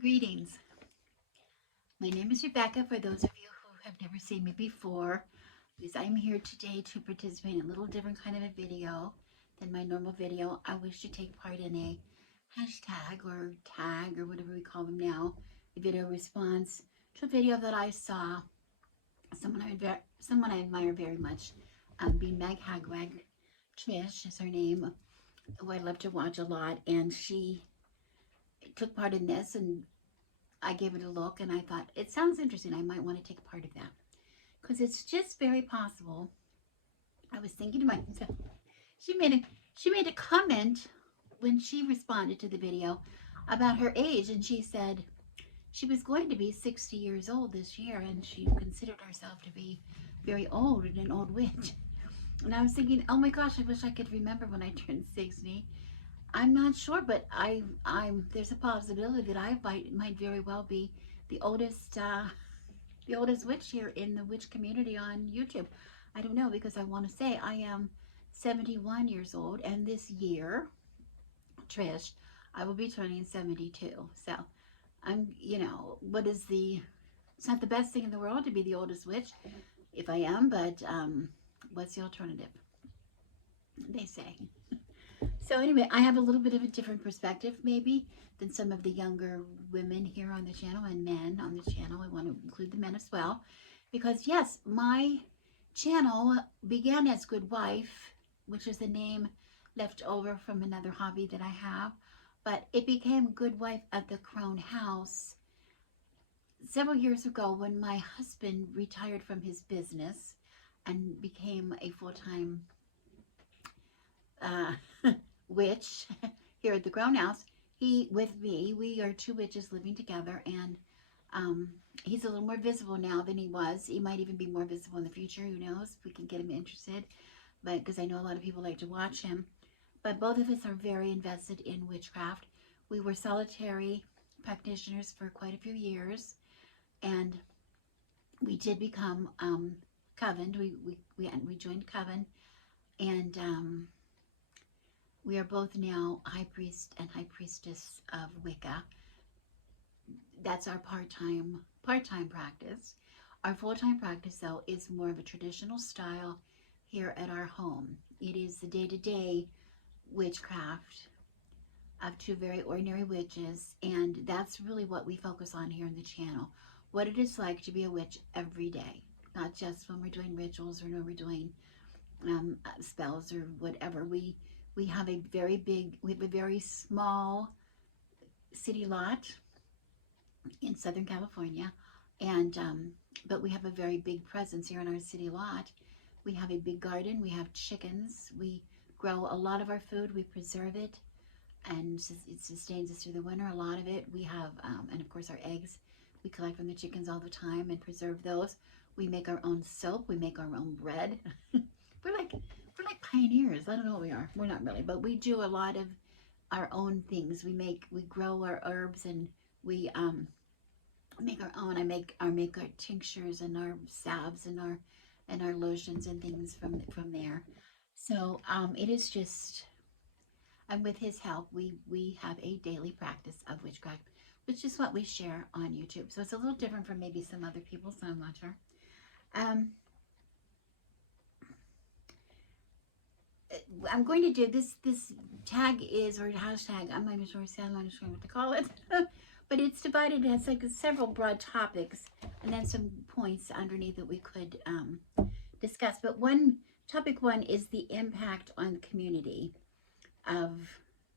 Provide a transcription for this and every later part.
Greetings. My name is Rebecca. For those of you who have never seen me before, because I'm here today to participate in a little different kind of a video than my normal video. I wish to take part in a hashtag or tag or whatever we call them now, a video response to a video that I saw someone I admire very much, being Meg Hagwag. Trish is her name, who I love to watch a lot, and she took part in this, and I gave it a look and I thought it sounds interesting. I might want to take part of that because it's just very possible. I was thinking to myself, she made a she made a comment when she responded to the video about her age, and she said she was going to be 60 years old this year, and she considered herself to be very old and an old witch. And I was thinking, oh my gosh, I wish I could remember when I turned 60. I'm not sure, but I'm there's a possibility that I might very well be the oldest the oldest witch here in the witch community on YouTube. I don't know, because I want to say I am 71 years old, and this year, Trish, I will be turning 72. So what is the? It's not the best thing in the world to be the oldest witch, if I am, but what's the alternative? They say. So anyway, I have a little bit of a different perspective maybe than some of the younger women here on the channel and men on the channel. I want to include the men as well, because yes, my channel began as Good Wife, which is the name left over from another hobby that I have, but it became Good Wife at the Crown House several years ago when my husband retired from his business and became a full-time uh, witch here at the Crown House. He, with me, we are two witches living together, and he's a little more visible now than he was. He might even be more visible in the future. Who knows? We can get him interested, but because I know a lot of people like to watch him. But both of us are very invested in witchcraft. We were solitary practitioners for quite a few years, and we did become covened. We joined coven, and we are both now high priest and high priestess of Wicca. That's our part-time practice. Our full-time practice, though, is more of a traditional style here at our home. It is the day-to-day witchcraft of two very ordinary witches, and that's really what we focus on here in the channel. What it is like to be a witch every day, not just when we're doing rituals or when we're doing spells or whatever. We have a very small city lot in Southern California, and but we have a very big presence here in our city lot. We have a big garden. We have chickens. We grow a lot of our food. We preserve it, and it sustains us through the winter. A lot of it. We have, and of course, our eggs. We collect from the chickens all the time and preserve those. We make our own soap. We make our own bread. We're like pioneers. I don't know what we are. We're not really, but we do a lot of our own things. We grow our herbs, and we make our own. I make our tinctures and our salves and our lotions and things from there. So it is just, and with his help, we have a daily practice of witchcraft, which is what we share on YouTube. So it's a little different from maybe some other people. So I'm not sure. I'm going to do this tag is, or hashtag, I'm not even sure what to call it, but it's divided as like several broad topics and then some points underneath that we could discuss. But topic one is the impact on the community of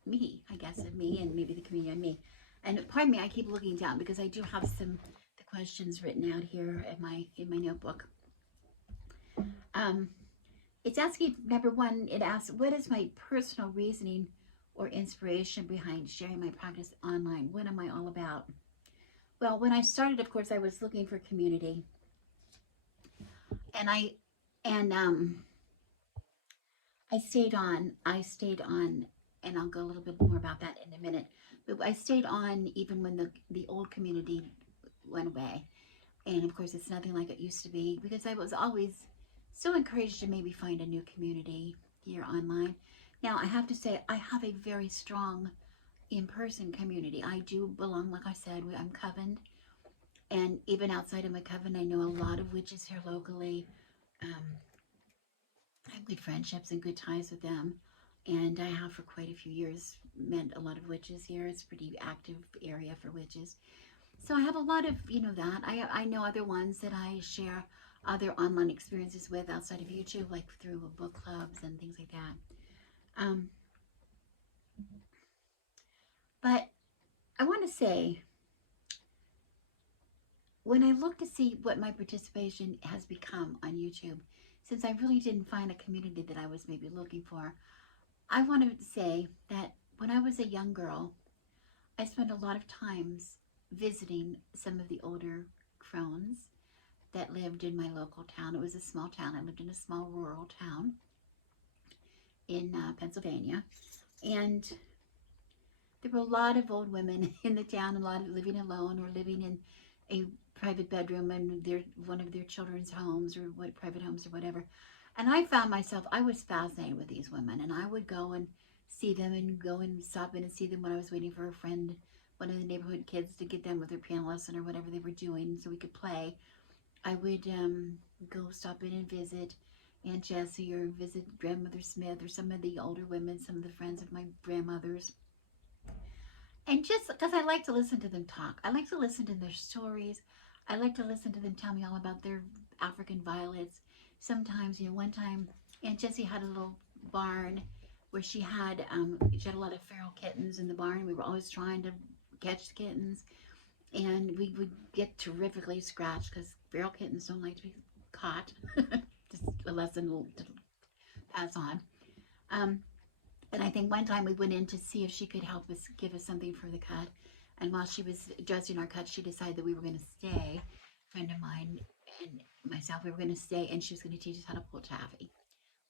me, I guess, of me, and maybe the community on me. And pardon me, I keep looking down because I do have the questions written out here in my notebook. It's asking, number one, it asks, what is my personal reasoning or inspiration behind sharing my practice online? What am I all about? Well, when I started, of course, I was looking for community. And I stayed on, and I'll go a little bit more about that in a minute. But I stayed on even when the old community went away. And of course, it's nothing like it used to be, because I was always so encouraged to maybe find a new community here online. Now, I have to say, I have a very strong in-person community. I do belong, like I said, I'm covened, and even outside of my coven, I know a lot of witches here locally. Um, I have good friendships and good ties with them, and I have for quite a few years met a lot of witches here. It's a pretty active area for witches. So I have a lot of, that. I know other ones that I share other online experiences with outside of YouTube, like through book clubs and things like that. Um, but I want to say, when I look to see what my participation has become on YouTube, since I really didn't find a community that I was maybe looking for, I want to say that when I was a young girl, I spent a lot of times visiting some of the older crones that lived in my local town. It was a small town. I lived in a small rural town in Pennsylvania. And there were a lot of old women in the town, a lot of living alone or living in a private bedroom in one of their children's homes or what private homes or whatever. And I found myself, I was fascinated with these women, and I would go and see them and go and stop in and see them when I was waiting for a friend, one of the neighborhood kids, to get them with their piano lesson or whatever they were doing so we could play. I would go stop in and visit Aunt Jessie or visit Grandmother Smith or some of the older women, some of the friends of my grandmother's. And just because I like to listen to them talk, I like to listen to their stories. I like to listen to them tell me all about their African violets. Sometimes, one time Aunt Jessie had a little barn where she had a lot of feral kittens in the barn. We were always trying to catch the kittens, and we would get terrifically scratched because feral kittens don't like to be caught. Just a lesson to pass on. Um, and I think one time we went in to see if she could help us, give us something for the cut. And while she was adjusting our cut, she decided that we were going to stay. A friend of mine and myself, we were going to stay, and she was going to teach us how to pull taffy.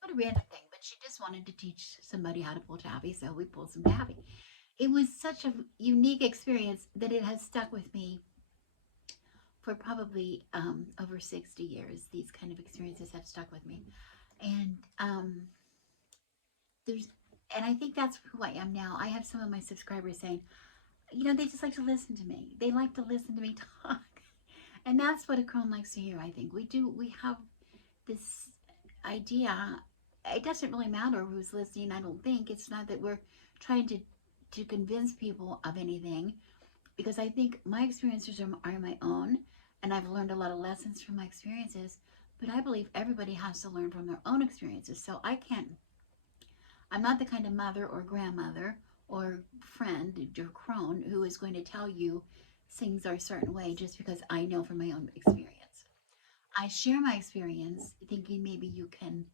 What a random thing, but she just wanted to teach somebody how to pull taffy, so we pulled some taffy. It was such a unique experience that it has stuck with me for probably over 60 years. These kind of experiences have stuck with me. And there's and I think that's who I am now. I have some of my subscribers saying, they just like to listen to me. They like to listen to me talk. And that's what a crone likes to hear, I think. We have this idea. It doesn't really matter who's listening, I don't think. It's not that we're trying to convince people of anything, because I think my experiences are my own, and I've learned a lot of lessons from my experiences, but I believe everybody has to learn from their own experiences. So I'm not the kind of mother or grandmother or friend or crone who is going to tell you things are a certain way just because I know from my own experience. I share my experience thinking maybe you can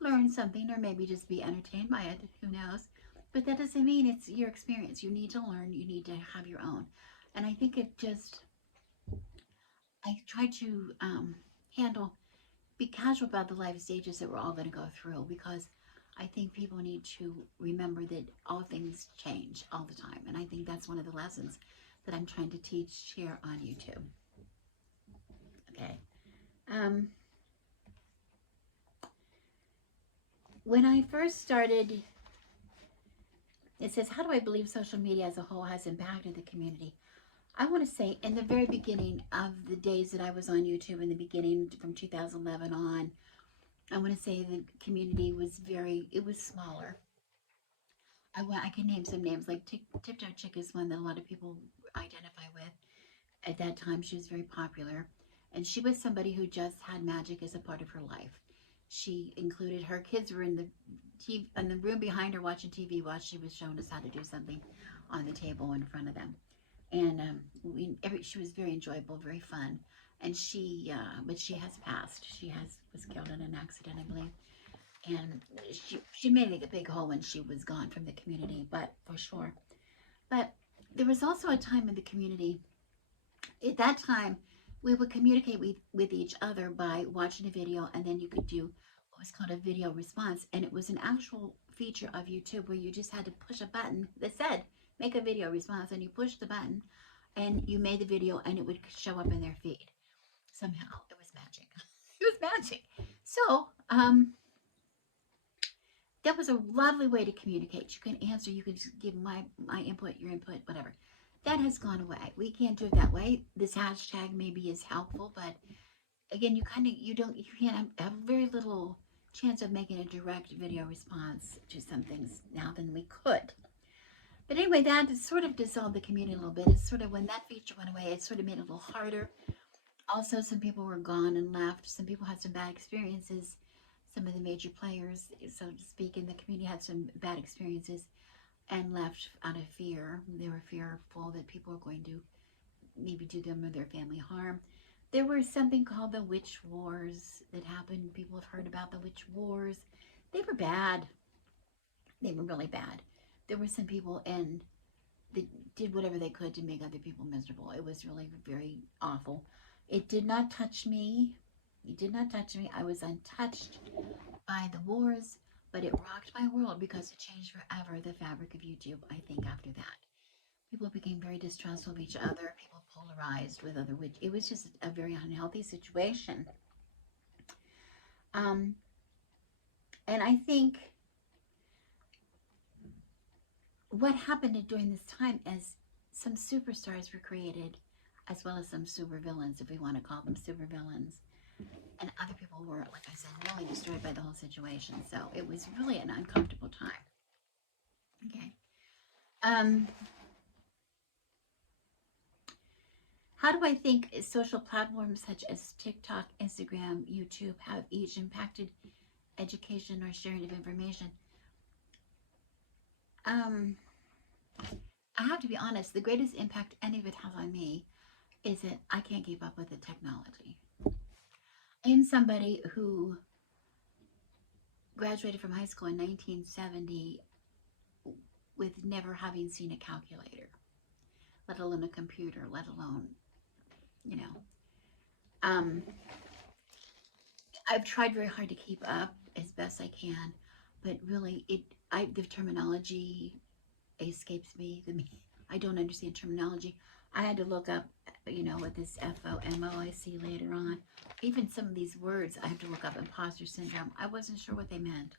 learn something or maybe just be entertained by it. Who knows? But that doesn't mean it's your experience. You need to learn. You need to have your own. And I think I try to be casual about the life stages that we're all going to go through, because I think people need to remember that all things change all the time. And I think that's one of the lessons that I'm trying to teach here on YouTube. Okay. Um, when I first started, it says, how do I believe social media as a whole has impacted the community? I want to say in the very beginning of the days that I was on YouTube, in the beginning from 2011 on, I want to say the community was it was smaller. I can name some names, like Tiptoe Chick is one that a lot of people identify with. At that time, she was very popular. And she was somebody who just had magic as a part of her life. She included, her kids were in the room behind her watching TV while she was showing us how to do something on the table in front of them. And she was very enjoyable, very fun. And but she has passed. Was killed in an accident, I believe. And she made a big hole when she was gone from the community, but for sure. But there was also a time in the community. At that time, we would communicate with each other by watching a video, and then you could do what was called a video response. And it was an actual feature of YouTube where you just had to push a button that said, make a video response, and you push the button, and you made the video, and it would show up in their feed. Somehow, it was magic. It was magic. So, that was a lovely way to communicate. You can answer, you can just give my input, your input, whatever. That has gone away. We can't do it that way. This hashtag maybe is helpful, but again, you can't have very little chance of making a direct video response to some things now than we could. But anyway, that sort of dissolved the community a little bit. It's sort of, when that feature went away, it sort of made it a little harder. Also, some people were gone and left. Some people had some bad experiences. Some of the major players, so to speak, in the community had some bad experiences and left out of fear. They were fearful that people were going to maybe do them or their family harm. There was something called the witch wars that happened. People have heard about the witch wars. They were bad. They were really bad. There were some people and they did whatever they could to make other people miserable. It was really very awful. It did not touch me. It did not touch me. I was untouched by the wars, but it rocked my world because it changed forever the fabric of YouTube, I think, after that. People became very distrustful of each other. People polarized with other, which it was just a very unhealthy situation. And I think what happened during this time is some superstars were created, as well as some supervillains, if we want to call them supervillains. And other people were, like I said, really destroyed by the whole situation. So it was really an uncomfortable time. Okay. How do I think social platforms such as TikTok, Instagram, YouTube have each impacted education or sharing of information? I have to be honest, the greatest impact any of it has on me is that I can't keep up with the technology. I am somebody who graduated from high school in 1970 with never having seen a calculator, let alone a computer, let alone, you know. I've tried very hard to keep up as best I can, but really, the terminology escapes me. I don't understand terminology. I had to look up, what this FOMO I see later on. Even some of these words, I have to look up. Imposter syndrome. I wasn't sure what they meant,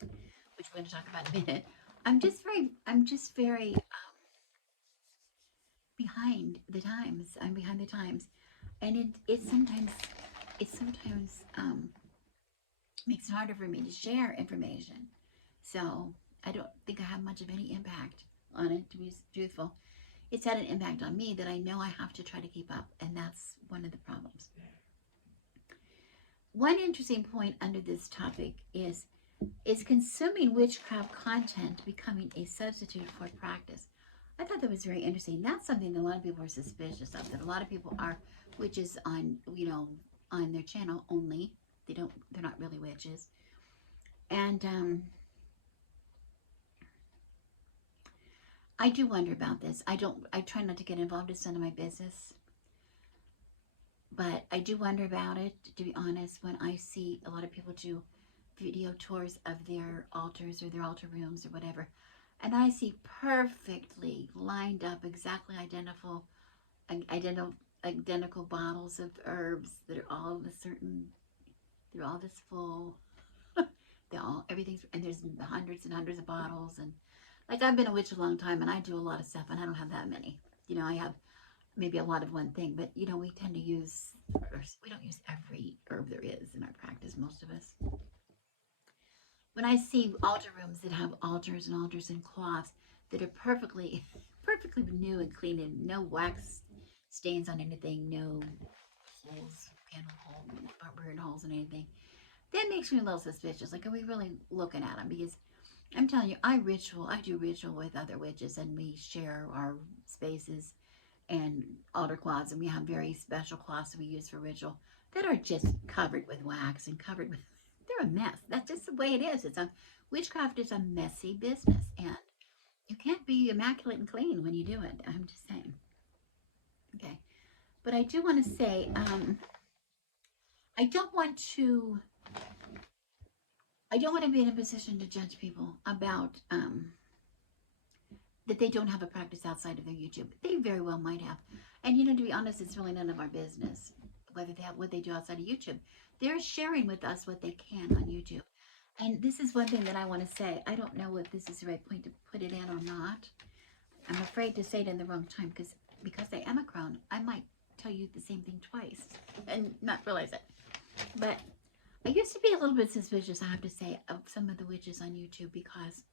which we're going to talk about in a minute. I'm just very behind the times. I'm behind the times, and it sometimes makes it harder for me to share information. So I don't think I have much of any impact on it, to be truthful. It's had an impact on me that I know I have to try to keep up, and that's one of the problems. One interesting point under this topic is consuming witchcraft content becoming a substitute for practice? I thought that was very interesting. That's something that a lot of people are suspicious of, that a lot of people are witches on, on their channel only. They're not really witches. And I do wonder about this. I try not to get involved. It's none of my business. But I do wonder about it, to be honest, when I see a lot of people do video tours of their altars or their altar rooms or whatever. And I see perfectly lined up, exactly identical bottles of herbs that are all they're all this full. Everything's, and there's hundreds and hundreds of bottles. And like, I've been a witch a long time, and I do a lot of stuff, and I don't have that many. I have maybe a lot of one thing, but we tend to use herbs. We don't use every herb there is in our practice, most of us. When I see altar rooms that have altars and cloths that are perfectly new and clean, and no wax stains on anything, no holes, candle holes, burn holes and anything, that makes me a little suspicious. Like, are we really looking at them? Because I'm telling you, I do ritual with other witches, and we share our spaces and altar cloths, and we have very special cloths that we use for ritual that are just covered with wax and covered with, they're a mess. That's just the way it is. Witchcraft is a messy business, and you can't be immaculate and clean when you do it. I'm just saying. Okay. But I do want to say, I don't want to be in a position to judge people about that they don't have a practice outside of their YouTube. They very well might have. And to be honest, it's really none of our business whether they have what they do outside of YouTube. They're sharing with us what they can on YouTube. And this is one thing that I want to say. I don't know if this is the right point to put it in or not. I'm afraid to say it in the wrong time because I am a crone, I might tell you the same thing twice and not realize it. But I used to be a little bit suspicious, I have to say, of some of the witches on YouTube because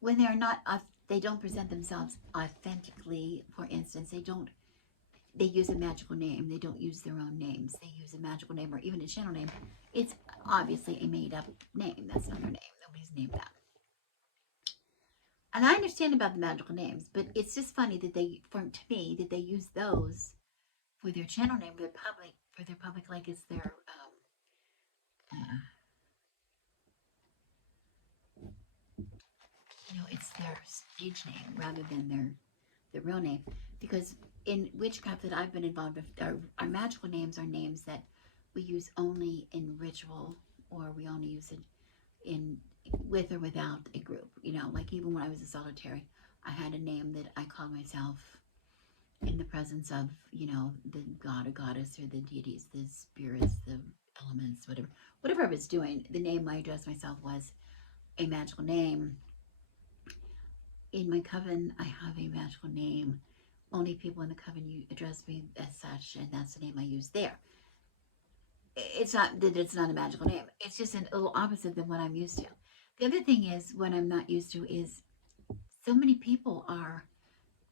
when they're not, they don't present themselves authentically. For instance, they use a magical name. They don't use their own names. They use a magical name or even a channel name. It's obviously a made up name. That's not their name. Nobody's named that. And I understand about the magical names, but it's just funny that to me, that they use those for their channel name, for their public, like it's their, uh, it's their stage name rather than their real name. Because in witchcraft that I've been involved with, our magical names are names that we use only in ritual, or we only use it in with or without a group. Like even when I was a solitary, I had a name that I called myself in the presence of, the god or goddess or the deities, the spirits, the elements, whatever I was doing. The name I addressed myself was a magical name. In my coven, I have a magical name. Only people in the coven you address me as such, and that's the name I use there. It's not that it's not a magical name. It's just a little opposite than what I'm used to. The other thing is, what I'm not used to is so many people are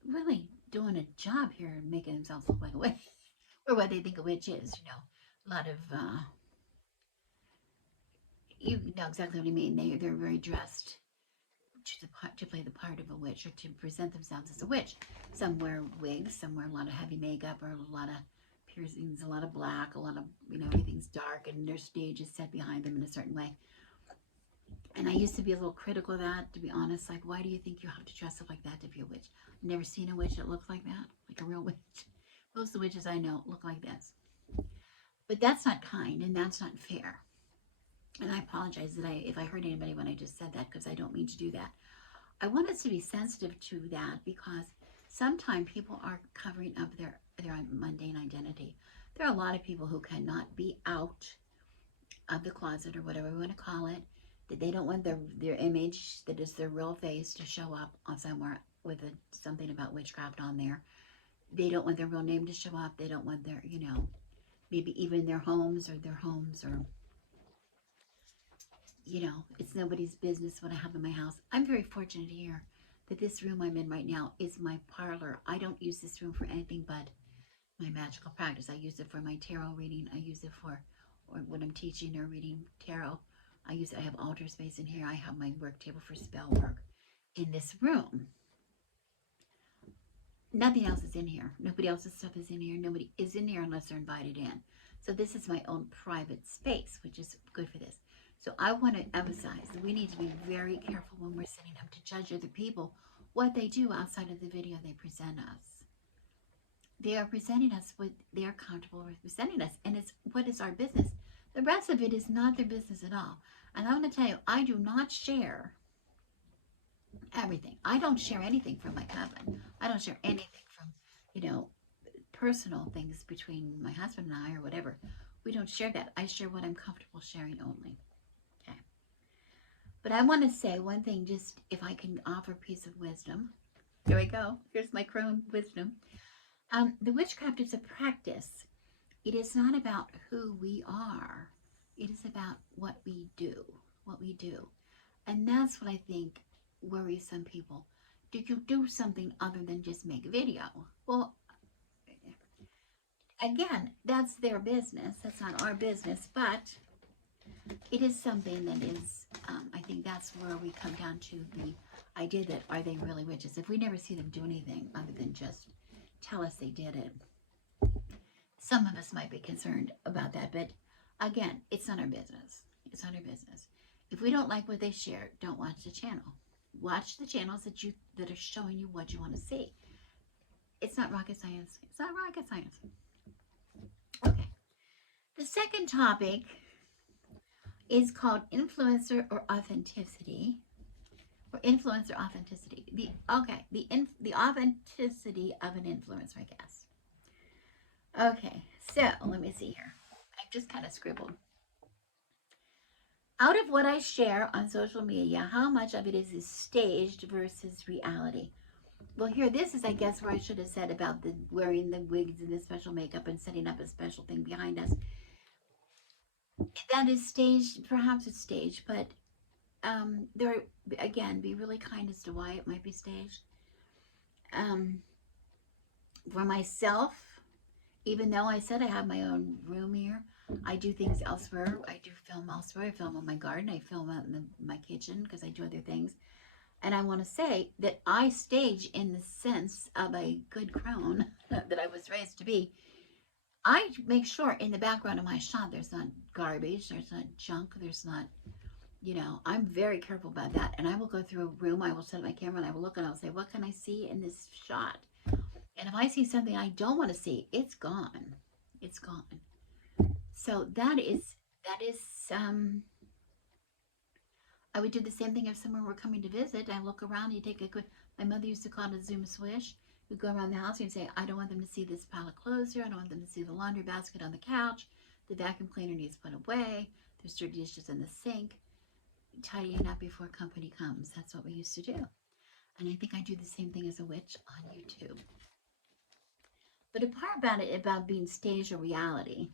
really doing a job here and making themselves look like a witch, or what they think a witch is. A lot of you know exactly what I mean. They're very dressed to play the part of a witch or to present themselves as a witch. Some wear wigs, some wear a lot of heavy makeup or a lot of piercings, a lot of black, a lot of, everything's dark and their stage is set behind them in a certain way. And I used to be a little critical of that, to be honest. Like, why do you think you have to dress up like that to be a witch? I've never seen a witch that looks like that, like a real witch. Most of the witches I know look like this. But that's not kind and that's not fair. And I apologize if I hurt anybody when I just said that, because I don't mean to do that. I want us to be sensitive to that because sometimes people are covering up their mundane identity. There are a lot of people who cannot be out of the closet or whatever we want to call it, that they don't want their image, that is their real face, to show up on somewhere with something about witchcraft on there. They don't want their real name to show up. They don't want their, maybe even their homes or it's nobody's business what I have in my house. I'm very fortunate here that this room I'm in right now is my parlor. I don't use this room for anything but my magical practice. I use it for my tarot reading. I use it for or when I'm teaching or reading tarot. I have altar space in here. I have my work table for spell work in this room. Nothing else is in here. Nobody else's stuff is in here. Nobody is in here unless they're invited in. So this is my own private space, which is good for this. So I want to emphasize that we need to be very careful when we're setting up to judge other people what they do outside of the video they present us. They are presenting us what they are comfortable with presenting us, and it's what is our business. The rest of it is not their business at all. And I'm going to tell you, I do not share everything. I don't share anything from my coven. I don't share anything from, personal things between my husband and I or whatever. We don't share that. I share what I'm comfortable sharing only. Okay. But I want to say one thing, just if I can offer a piece of wisdom. Here we go. Here's my crone wisdom. The witchcraft is a practice. It is not about who we are. It is about what we do. What we do. And that's what I think worries some people. Did you do something other than just make a video? Well, again, that's their business. That's not our business. But it is something that is, I think that's where we come down to the idea that are they really witches? If we never see them do anything other than just tell us they did it, some of us might be concerned about that. But again, it's not our business. It's not our business. If we don't like what they share, don't watch the channel. Watch the channels that are showing you what you want to see. It's not rocket science. It's not rocket science. Okay. The second topic is called influencer or authenticity. Or influencer authenticity. The authenticity of an influencer, I guess. Okay, so let me see here. I just kind of scribbled. Out of what I share on social media, how much of it is staged versus reality? Well, here, this is, I guess, where I should have said about the wearing the wigs and the special makeup and setting up a special thing behind us. That is staged. Perhaps it's staged, but there, again, be really kind as to why it might be staged. Um, for myself, even though I said I have my own room here, I do things elsewhere. I do film elsewhere. I film in my garden. I film out in my kitchen because I do other things. And I want to say that I stage in the sense of a good crone that I was raised to be. I make sure in the background of my shot there's not garbage, there's not junk, there's not, I'm very careful about that. And I will go through a room, I will set up my camera and I will look and I'll say, what can I see in this shot? And if I see something I don't want to see, it's gone. It's gone. So that is I would do the same thing if someone were coming to visit. I look around, you take a good, my mother used to call it a Zoom swish. You go around the house and you say, I don't want them to see this pile of clothes here. I don't want them to see the laundry basket on the couch. The vacuum cleaner needs put away. There's dirty dishes in the sink. Tidying up before company comes. That's what we used to do. And I think I do the same thing as a witch on YouTube. But a part about it, about being staged or reality,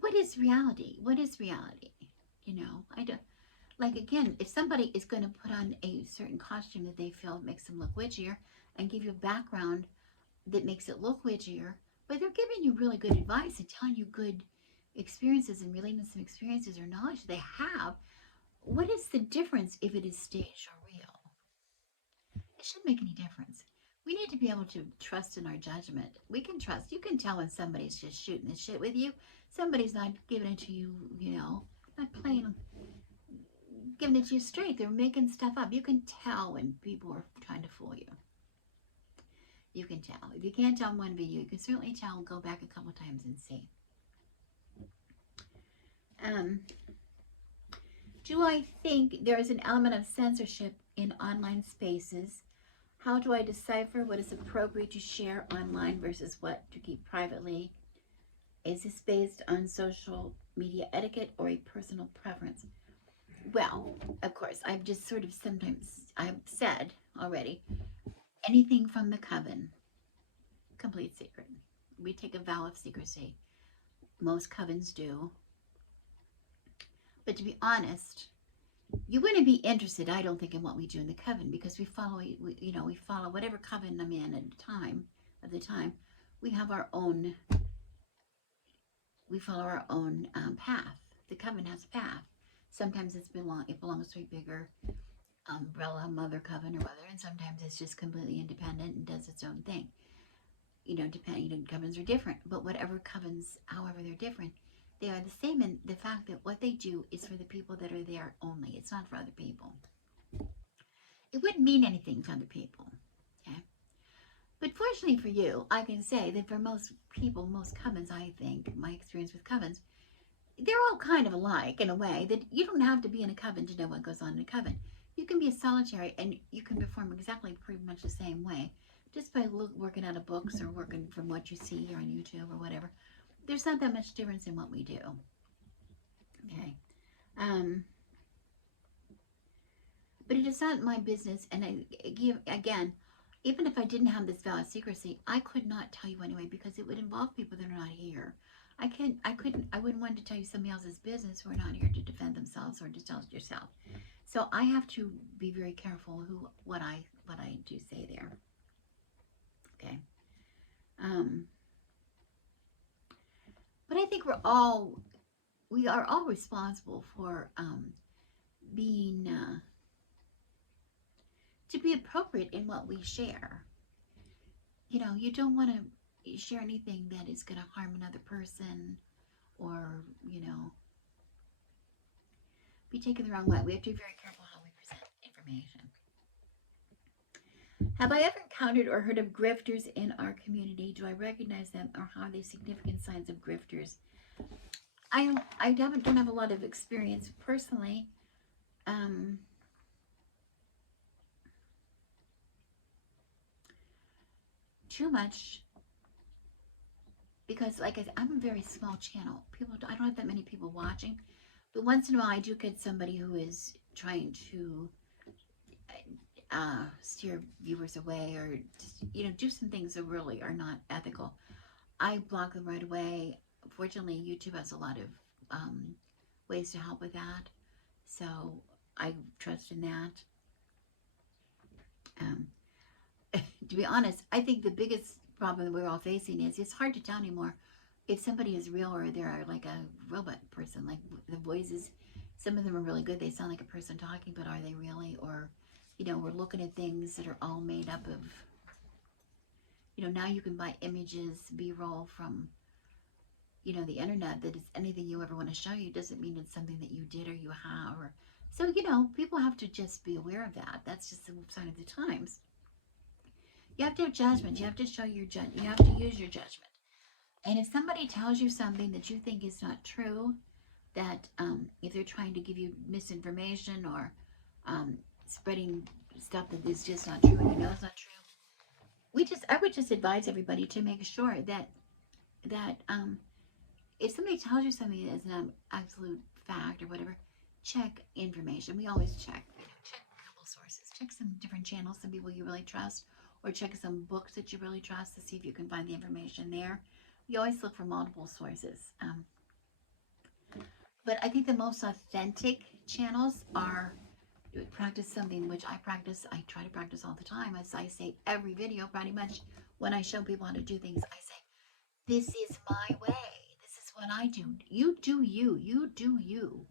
what is reality? What is reality? I don't, like, again, if somebody is going to put on a certain costume that they feel makes them look witchier and give you a background that makes it look witchier, but they're giving you really good advice and telling you good experiences and relating some experiences or knowledge they have, what is the difference if it is staged or real? It shouldn't make any difference. We need to be able to trust in our judgment. We can trust. You can tell when somebody's just shooting the shit with you. Somebody's not giving it to you, not playing, giving it to you straight. They're making stuff up. You can tell when people are trying to fool you. You can tell. If you can't tell one video, you can certainly tell. Go back a couple times and see. Do I think there is an element of censorship in online spaces? How do I decipher what is appropriate to share online versus what to keep privately? Is this based on social media etiquette or a personal preference? Well, of course, I've just sort of I've said already, anything from the coven, complete secret. We take a vow of secrecy. Most covens do. But to be honest, you wouldn't be interested, I don't think, in what we do in the coven because we follow whatever coven I'm in at the time. We have our own, we follow our own path. The coven has a path. Sometimes it belongs to a bigger umbrella mother coven or whatever, and sometimes it's just completely independent and does its own thing. Covens are different, but whatever covens, however they're different, they are the same in the fact that what they do is for the people that are there only. It's not for other people. It wouldn't mean anything to other people. Okay? But fortunately for you, I can say that for most people, most covens, I think, my experience with covens, they're all kind of alike in a way that you don't have to be in a coven to know what goes on in a coven. You can be a solitary and you can perform exactly pretty much the same way just by working out of books or working from what you see on YouTube or whatever. There's not that much difference in what we do. Okay. But it is not my business. And again, even if I didn't have this vow of secrecy, I could not tell you anyway because it would involve people that are not here. I wouldn't want to tell you somebody else's business who are not here to defend themselves or to tell it yourself. So I have to be very careful what I do say there. Okay. But I think we are all responsible for being, to be appropriate in what we share. You don't want to share anything that is going to harm another person or, be taken the wrong way. We have to be very careful how we present information. Have I ever encountered or heard of grifters in our community? Do I recognize them or how are they significant signs of grifters? I don't have a lot of experience personally. Too much because, like I said, I'm a very small channel. I don't have that many people watching, But once in a while, I do get somebody who is trying to steer viewers away, or just, do some things that really are not ethical. I block them right away. Fortunately, YouTube has a lot of ways to help with that, so I trust in that. Um, to be honest, I think the biggest problem that we're all facing is it's hard to tell anymore if somebody is real or they're like a robot person. Like the voices, some of them are really good. They sound like a person talking, but are they really? Or, we're looking at things that are all made up of, now you can buy images, B-roll from, the internet that is anything you ever want to show you. Doesn't mean it's something that you did or you have. Or so, people have to just be aware of that. That's just the sign of the times. You have to have judgment. You have to show your judgment. You have to use your judgment. And if somebody tells you something that you think is not true, that if they're trying to give you misinformation or spreading stuff that is just not true and you know it's not true, I would just advise everybody to make sure that if somebody tells you something that is an absolute fact or whatever, check information. We always check. Check a couple sources. Check some different channels, some people you really trust, or check some books that you really trust to see if you can find the information there. You always look for multiple sources. But I think the most authentic channels are practice something which I practice. I try to practice all the time. As I say every video, pretty much when I show people how to do things, I say, this is my way. This is what I do. You do you. You do you.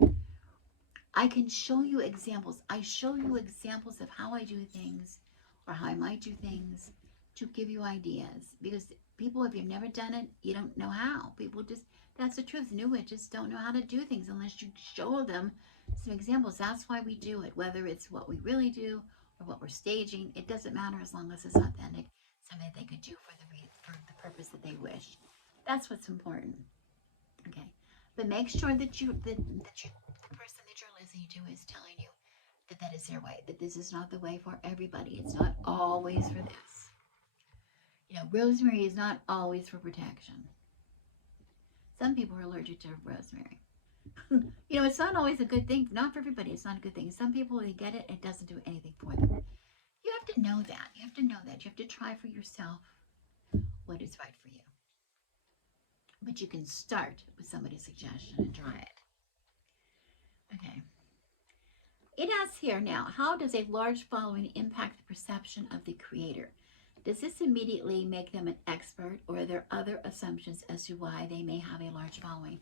I can show you examples. I show you examples of how I do things or how I might do things to give you ideas. Because people, if you've never done it, you don't know how. People just, that's the truth. New witches don't know how to do things unless you show them some examples. That's why we do it. Whether it's what we really do or what we're staging, it doesn't matter as long as it's authentic. Something they could do for the purpose that they wish. That's what's important. Okay. But make sure that the person that you're listening to is telling you that that is their way, that this is not the way for everybody. It's not always for this. Rosemary is not always for protection. Some people are allergic to rosemary. It's not always a good thing. Not for everybody. It's not a good thing. Some people, they get it, it doesn't do anything for them. You have to know that. You have to know that. You have to try for yourself what is right for you. But you can start with somebody's suggestion and try it. Okay. It asks here now, how does a large following impact the perception of the creator? Does this immediately make them an expert, or are there other assumptions as to why they may have a large following?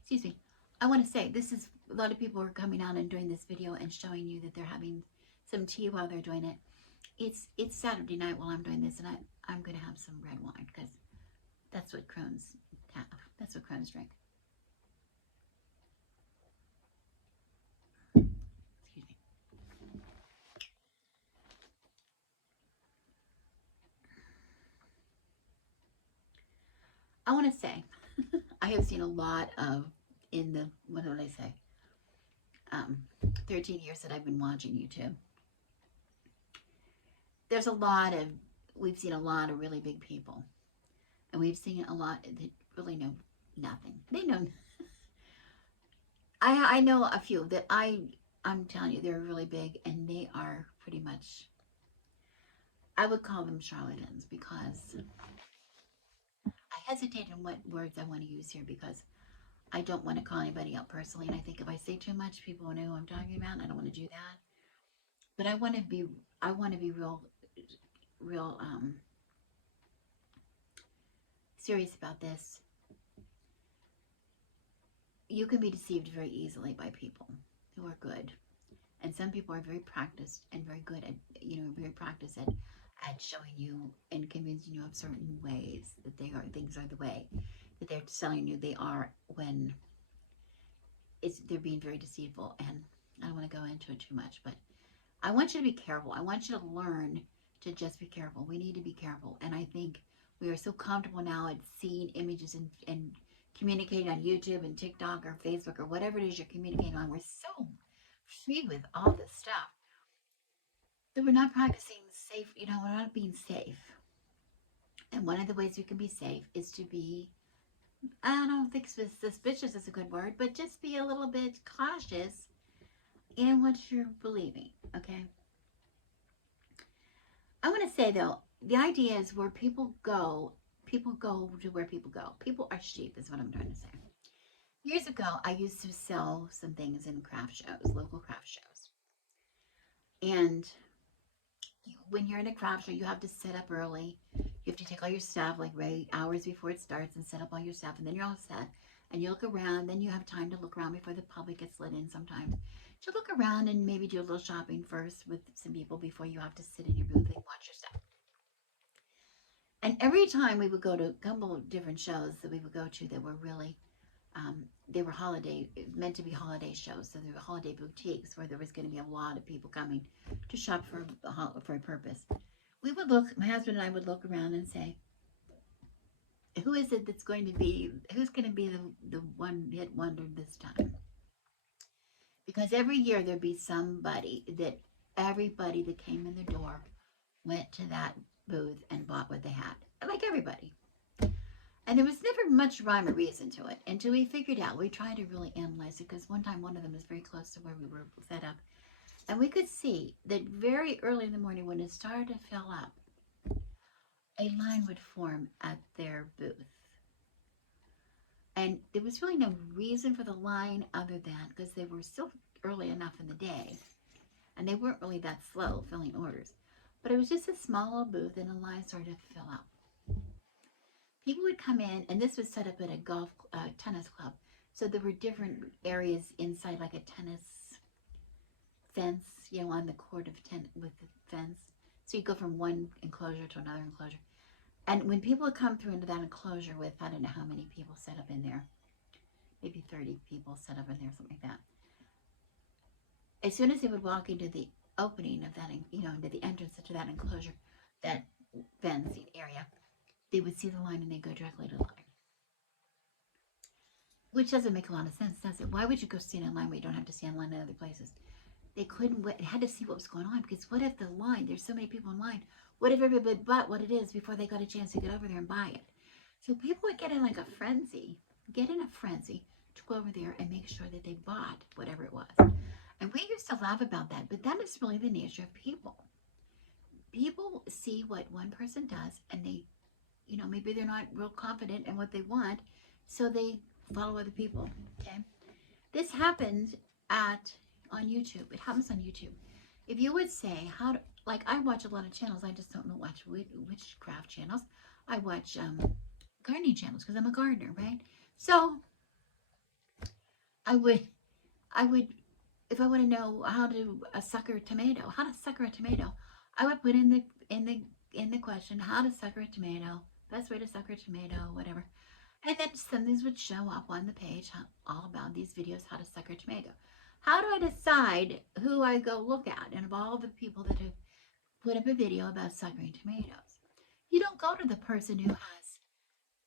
Excuse me. I want to say, this is, a lot of people are coming on and doing this video and showing you that they're having some tea while they're doing it. It's Saturday night while I'm doing this, and I'm going to have some red wine, because that's what crones have. That's what crones drink. Excuse me. I want to say, I have seen a lot of, what did I say? 13 years that I've been watching YouTube. We've seen a lot of really big people. And we've seen a lot that really know nothing. They know. I know a few that I'm telling you, they're really big, and they are pretty much, I would call them charlatans, because I hesitate on what words I want to use here, because I don't want to call anybody out personally, and I think if I say too much, people will know who I'm talking about, and I don't want to do that. But I want to be real serious about this. You can be deceived very easily by people who are good, and some people are very practiced and very good at, very practiced at showing you and convincing you of certain ways that things are the way that they're telling you they are, when they're being very deceitful. And I don't want to go into it too much, but I want you to be careful. I want you to learn to just be careful. We need to be careful. And I think we are so comfortable now at seeing images and communicating on YouTube and TikTok or Facebook or whatever it is you're communicating on. We're so free with all this stuff that we're not practicing safe. We're not being safe. And one of the ways we can be safe is to be I don't think suspicious is a good word, but just be a little bit cautious in what you're believing, okay? I want to say though, the idea is where people go to where people go. People are sheep, is what I'm trying to say. Years ago, I used to sell some things in craft shows, local craft shows. And when you're in a craft show, you have to set up early. You have to take all your stuff like right hours before it starts and set up all your stuff, and then you're all set. And you look around. Then you have time to look around before the public gets let in. Sometimes to look around and maybe do a little shopping first with some people before you have to sit in your booth and watch your stuff. And every time we would go to a couple of different shows that we would go to that were really they were holiday meant to be holiday shows, so they were holiday boutiques where there was going to be a lot of people coming to shop for a purpose. We would look, my husband and I would look around and say, who is it that's going to be, who's going to be the one hit wonder this time? Because every year there'd be somebody that everybody that came in the door went to that booth and bought what they had, like everybody. And there was never much rhyme or reason to it until we figured out. We tried to really analyze it because one time one of them was very close to where we were set up. And we could see that very early in the morning when it started to fill up, a line would form at their booth. And there was really no reason for the line other than because they were still early enough in the day. And they weren't really that slow filling orders. But it was just a small little booth and a line started to fill up. People would come in, and this was set up at a tennis club. So there were different areas inside, like a tennis fence, on the court of with the fence. So you go from one enclosure to another enclosure. And when people would come through into that enclosure with, I don't know how many people set up in there, maybe 30 people set up in there, something like that. As soon as they would walk into the opening of that, into the entrance to that enclosure, that fencing area, they would see the line and they'd go directly to the line. Which doesn't make a lot of sense, does it? Why would you go stand in line when you don't have to stand in line in other places? They couldn't wait, had to see what was going on, because what if the line, there's so many people in line, what if everybody bought what it is before they got a chance to get over there and buy it? So people would get in a frenzy to go over there and make sure that they bought whatever it was. And we used to laugh about that, but that is really the nature of people. People see what one person does, and they, maybe they're not real confident in what they want, so they follow other people, okay? This happens on YouTube. It happens on YouTube. If you would say, I watch a lot of channels, I just don't watch witchcraft channels. I watch gardening channels because I'm a gardener, right? So I would, if I want to know how to sucker a tomato, I would put in the question, how to sucker a tomato, best way to sucker a tomato, whatever. And then some things would show up on the page all about these videos, how to sucker a tomato. How do I decide who I go look at? And of all the people that have put up a video about suckering tomatoes, you don't go to the person who has,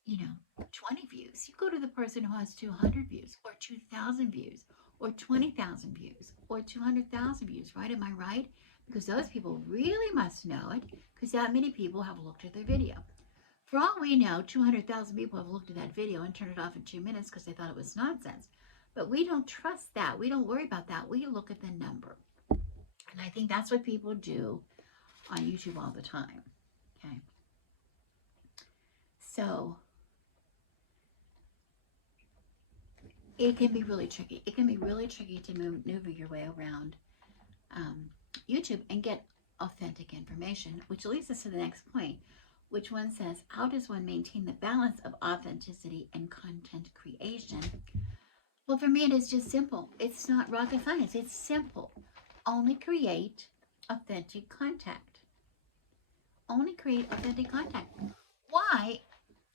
20 views. You go to the person who has 200 views or 2,000 views or 20,000 views or 200,000 views, right? Am I right? Because those people really must know it because that many people have looked at their video. For all we know, 200,000 people have looked at that video and turned it off in 2 minutes because they thought it was nonsense. But we don't trust that. We don't worry about that. We look at the number. And I think that's what people do on YouTube all the time. Okay. So it can be really tricky. It can be really tricky to maneuver your way around YouTube and get authentic information, which leads us to the next point, which one says, how does one maintain the balance of authenticity and content creation? Well, for me, it is just simple. It's not rocket science. It's simple. Only create authentic contact. Only create authentic contact. Why?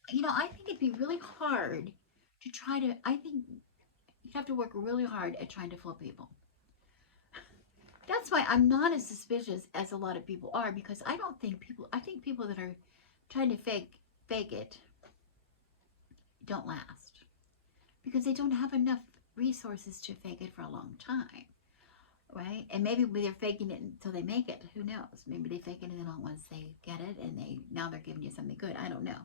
I think it'd be really hard to I think you have to work really hard at trying to fool people. That's why I'm not as suspicious as a lot of people are, because I think people that are trying to fake it don't last. Because they don't have enough resources to fake it for a long time, right? And maybe they're faking it until they make it. Who knows? Maybe they fake it and then once they get it and now they're giving you something good. I don't know.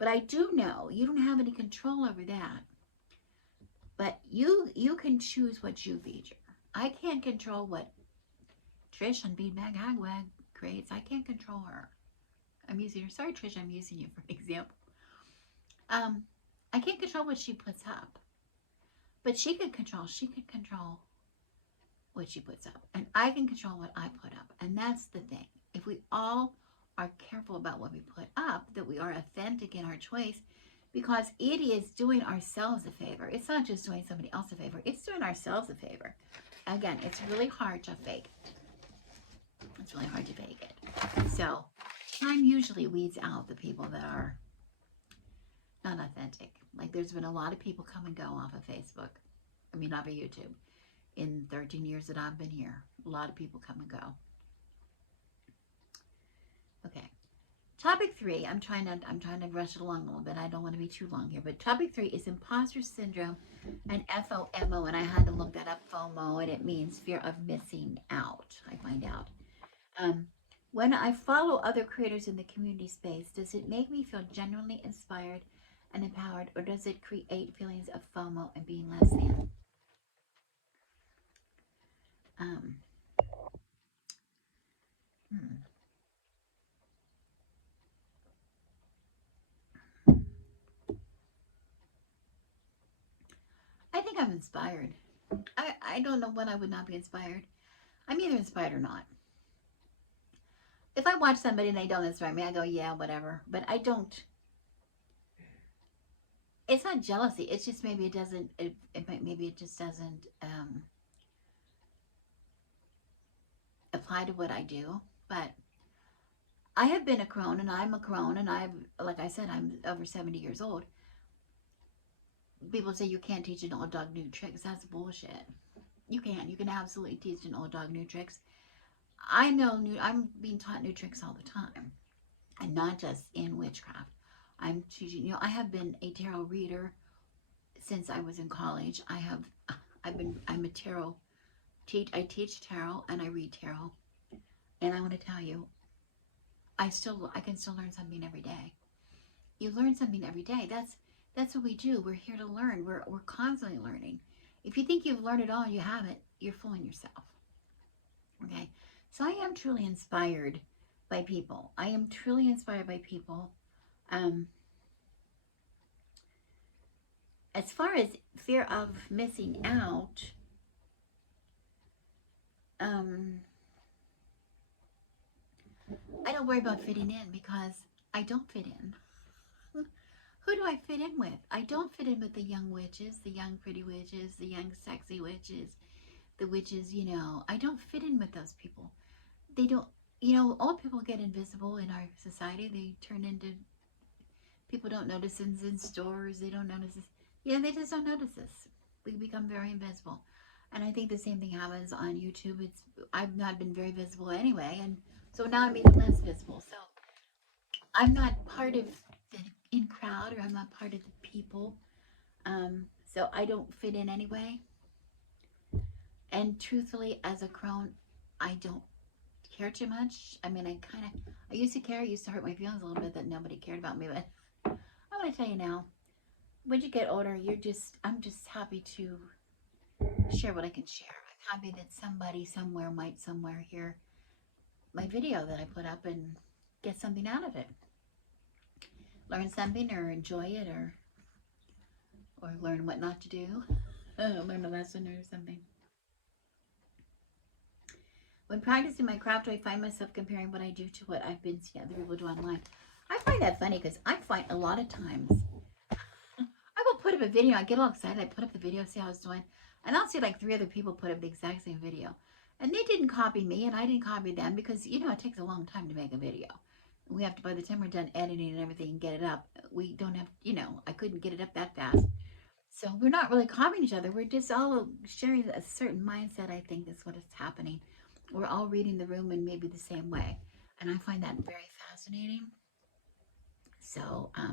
But I do know you don't have any control over that. But you can choose what you feature. I can't control what Trish on Beanbag Hagwag creates. I can't control her. I'm using her. Sorry, Trish, I'm using you for an example. I can't control what she puts up. But she can control what she puts up. And I can control what I put up. And that's the thing. If we all are careful about what we put up, that we are authentic in our choice, because it is doing ourselves a favor. It's not just doing somebody else a favor. It's doing ourselves a favor. Again, it's really hard to fake it. It's really hard to fake it. So time usually weeds out the people that are not authentic. Like there's been a lot of people come and go off of Facebook. I mean, off of YouTube. In 13 years that I've been here, a lot of people come and go. Okay. Topic 3, I'm trying to rush it along a little bit. I don't want to be too long here, but topic 3 is imposter syndrome and FOMO, and I had to look that up, FOMO, and it means fear of missing out. I find out. When I follow other creators in the community space, does it make me feel genuinely inspired and empowered, or does it create feelings of FOMO and being less than? I think I'm inspired. I don't know when I would not be inspired. I'm either inspired or not. If I watch somebody and they don't inspire me, I go, yeah, whatever. But I don't. It's not jealousy. It's just maybe it doesn't. Maybe it just doesn't apply to what I do. But I have been a crone, and I'm a crone, and like I said, I'm over 70 years old. People say you can't teach an old dog new tricks. That's bullshit. You can. You can absolutely teach an old dog new tricks. I know I'm being taught new tricks all the time, and not just in witchcraft. I'm teaching. I have been a tarot reader since I was in college. I'm a tarot. I teach tarot and I read tarot, and I want to tell you, I can still learn something every day. You learn something every day. That's what we do. We're here to learn. We're constantly learning. If you think you've learned it all and you haven't, you're fooling yourself. Okay? So I am truly inspired by people. I am truly inspired by people. As far as fear of missing out, I don't worry about fitting in because I don't fit in. Who do I fit in with? I don't fit in with the young witches, the young pretty witches, the young sexy witches, the witches, I don't fit in with those people. They don't, old people get invisible in our society. They turn into, people don't notice us in stores. They don't notice us. They just don't notice us. We become very invisible. And I think the same thing happens on YouTube. I've not been very visible anyway, and so now I'm even less visible. So I'm not part of the in crowd, or I'm not part of the people. So I don't fit in anyway. And truthfully, as a crone, I don't care too much. I mean, I used to care. It used to hurt my feelings a little bit that nobody cared about me. But I want to tell you now, when you get older, I'm just happy to share what I can share. I'm happy that somebody somewhere might hear my video that I put up and get something out of it. Learn something, or enjoy it, or learn what not to do. Learn a lesson or something. When practicing my craft, I find myself comparing what I do to what I've been seeing other people do online. I find that funny because I find a lot of times I will put up a video. I get all excited. I put up the video, see how it's doing. And I'll see like 3 other people put up the exact same video. And they didn't copy me, and I didn't copy them because, it takes a long time to make a video. We have to, by the time we're done editing and everything and get it up, we don't have, I couldn't get it up that fast. So we're not really copying each other. We're just all sharing a certain mindset, I think, is what is happening. We're all reading the room in maybe the same way. And I find that very fascinating. So I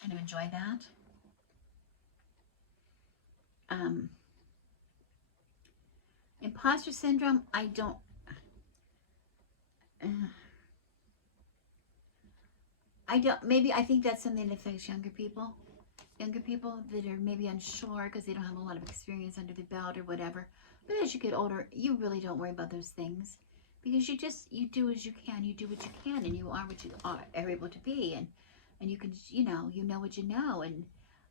kind of enjoy that. Imposter syndrome, I don't. I think that's something that affects younger people. Younger people that are maybe unsure because they don't have a lot of experience under the belt or whatever. But as you get older, you really don't worry about those things because you do as you can. You do what you can, and you are what you are able to be, and you can, you know what you know. And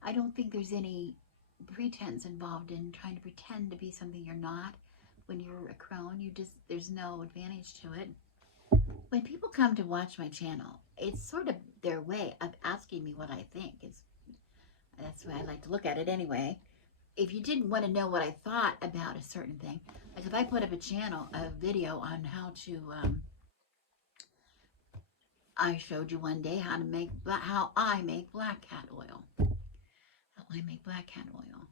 I don't think there's any pretense involved in trying to pretend to be something you're not. When you're a crone, there's no advantage to it. When people come to watch my channel, it's sort of their way of asking me what I think. That's the way I like to look at it anyway. If you didn't want to know what I thought about a certain thing, like if I put up a video on how to, I showed you one day how I make black cat oil. How I make black cat oil.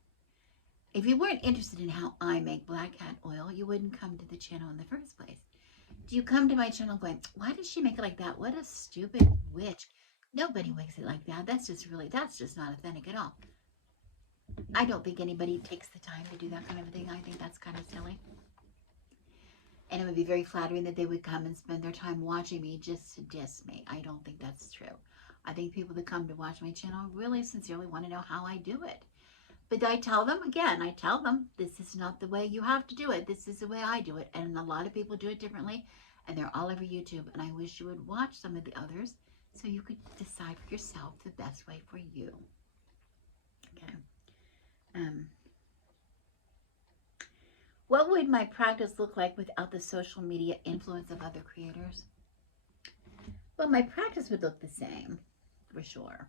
If you weren't interested in how I make black cat oil, you wouldn't come to the channel in the first place. Do you come to my channel going, why does she make it like that? What a stupid witch. Nobody makes it like that. That's just not authentic at all. I don't think anybody takes the time to do that kind of thing. I think that's kind of silly. And it would be very flattering that they would come and spend their time watching me just to diss me. I don't think that's true. I think people that come to watch my channel really sincerely want to know how I do it. But I tell them, this is not the way you have to do it. This is the way I do it. And a lot of people do it differently. And they're all over YouTube. And I wish you would watch some of the others so you could decide for yourself the best way for you. Okay. What would my practice look like without the social media influence of other creators? Well, my practice would look the same, for sure.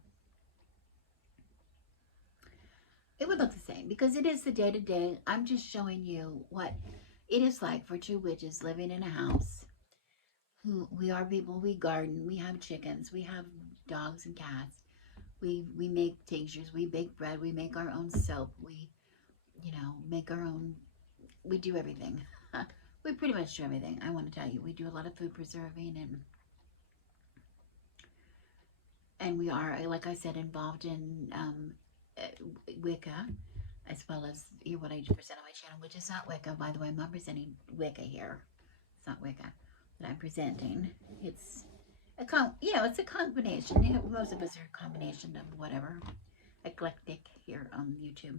It would look the same because it is the day-to-day. I'm just showing you what it is like for two witches living in a house. We are people, we garden, we have chickens, we have dogs and cats. We make tinctures, we bake bread, we make our own soap, we, make our own, we do everything. We pretty much do everything. I want to tell you, we do a lot of food preserving and we are, like I said, involved in Wicca, as well as what I present on my channel, which is not Wicca, by the way. I'm not presenting Wicca here. It's not Wicca that I'm presenting. It's it's a combination. Most of us are a combination of whatever, eclectic here on YouTube,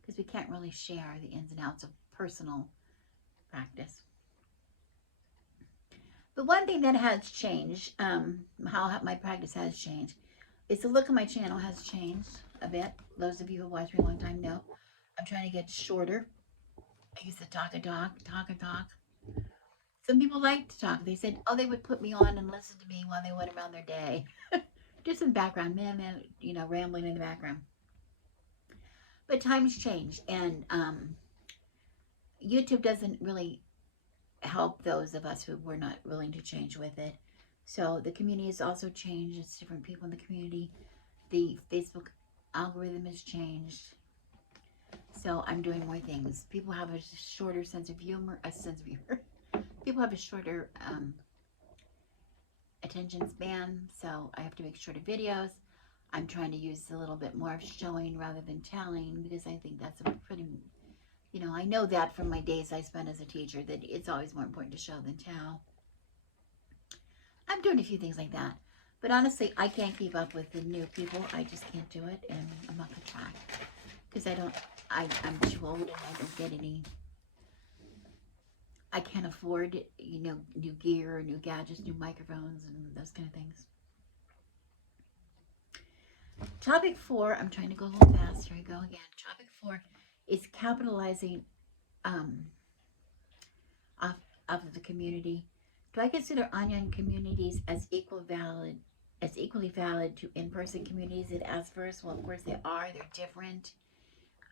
because we can't really share the ins and outs of personal practice. But one thing that has changed, how my practice has changed, is the look of my channel has changed a bit. Those of you who watch me a long time know I'm trying to get shorter. I used to talk. Some people like to talk. They said, oh, they would put me on and listen to me while they went around their day. Just in the background, rambling in the background. But times change, and YouTube doesn't really help those of us who were not willing to change with it. So the community has also changed. It's different people in the community. The Facebook algorithm has changed. So I'm doing more things. People have a shorter sense of humor, People have a shorter attention span, so I have to make shorter videos. I'm trying to use a little bit more of showing rather than telling, because I think that's a pretty, I know that from my days I spent as a teacher, that it's always more important to show than tell. I'm doing a few things like that. But honestly, I can't keep up with the new people. I just can't do it, and I'm not going to try. Because I'm too old, and I don't get any, I can't afford, new gear, new gadgets, new microphones, and those kind of things. Topic 4, I'm trying to go a little fast. Here I go again. Topic 4 is capitalizing off of the community. Do I consider online communities as equally valid to in-person communities at Asper's? Well, of course they are. They're different.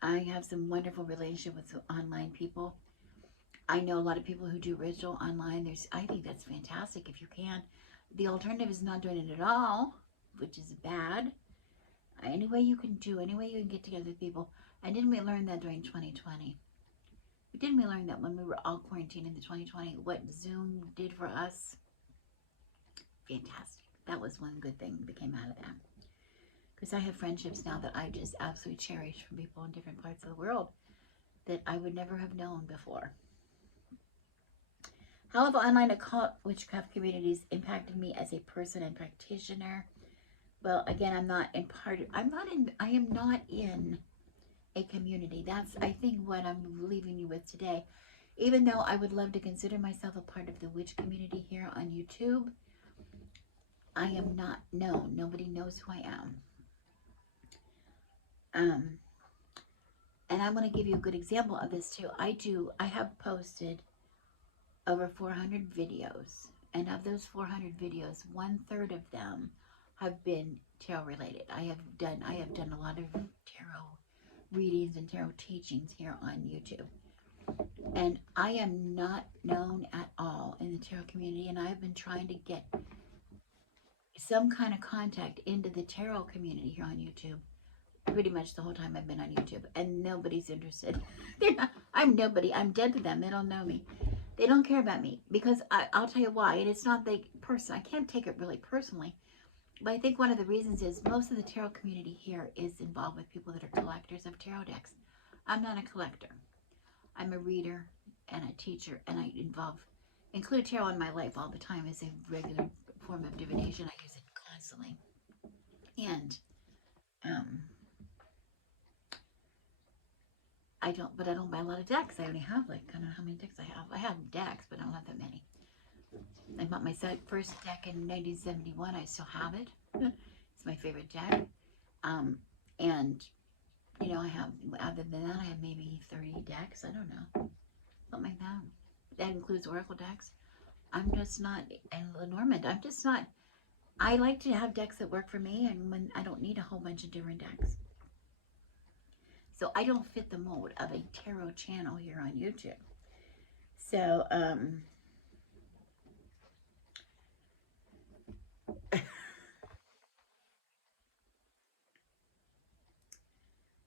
I have some wonderful relationship with online people. I know a lot of people who do ritual online. I think that's fantastic if you can. The alternative is not doing it at all, which is bad. Any way you can get together with people. And didn't we learn that during 2020? Didn't we learn that when we were all quarantined in the 2020, what Zoom did for us? Fantastic. That was one good thing that came out of that. Because I have friendships now that I just absolutely cherish from people in different parts of the world that I would never have known before. How have online occult witchcraft communities impacted me as a person and practitioner? Well, again, I am not in a community. That's, I think, what I'm leaving you with today. Even though I would love to consider myself a part of the witch community here on YouTube, I am not known. Nobody knows who I am. And I'm going to give you a good example of this too. I have posted over 400 videos, and of those 400 videos, 1/3 of them have been tarot related. I have done a lot of tarot readings and tarot teachings here on YouTube. And I am not known at all in the tarot community, and I've been trying to get some kind of contact into the tarot community here on YouTube pretty much the whole time I've been on YouTube, and nobody's interested. I'm nobody. I'm dead to them. They don't know me. They don't care about me, because I'll tell you why. And it's not the person. I can't take it really personally, but I think one of the reasons is most of the tarot community here is involved with people that are collectors of tarot decks. I'm not a collector. I'm a reader and a teacher, and I include tarot in my life all the time as a regular form of divination. I use it constantly. And I don't buy a lot of decks. I only have, like, I don't know how many decks I have. I have decks, but I don't have that many. I bought my first deck in 1971. I still have it. It's my favorite deck. And, you know, I have, other than that, I have maybe 30 decks. I don't know. Something like that. That includes Oracle decks. I'm just not, and Lenormand, I'm just not, I like to have decks that work for me, and when I don't need a whole bunch of different decks. So I don't fit the mold of a tarot channel here on YouTube. So,